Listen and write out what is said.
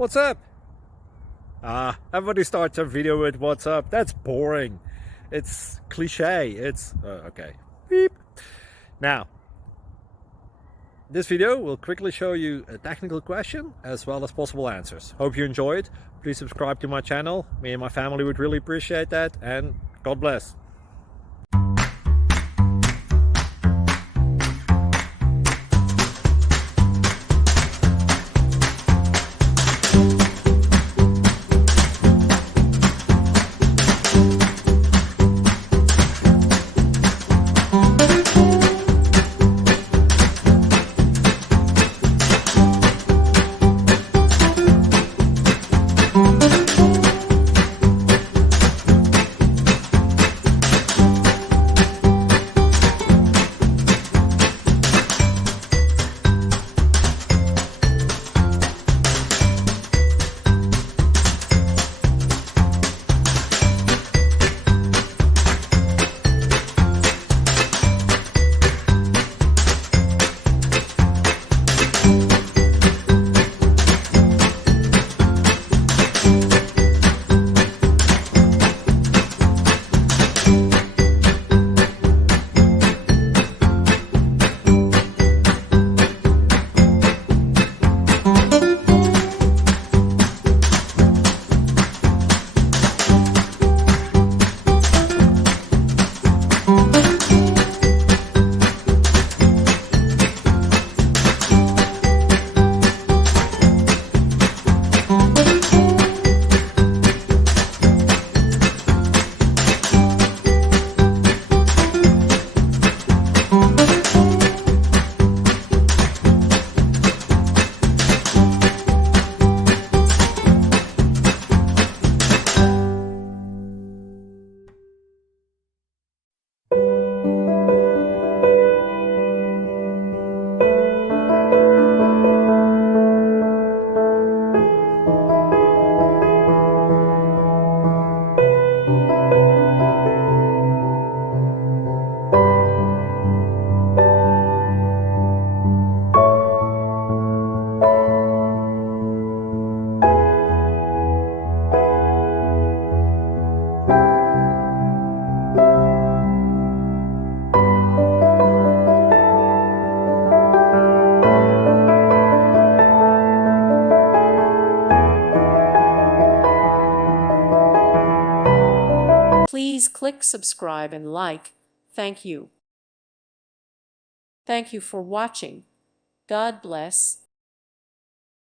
What's up? Everybody starts a video with what's up. That's boring. It's cliche. It's okay. Beep. Now, this video will quickly show you a technical question as well as possible answers. Hope you enjoy it. Please subscribe to my channel. Me and my family would really appreciate that, and God bless. Please click subscribe and like. Thank you. Thank you for watching. God bless.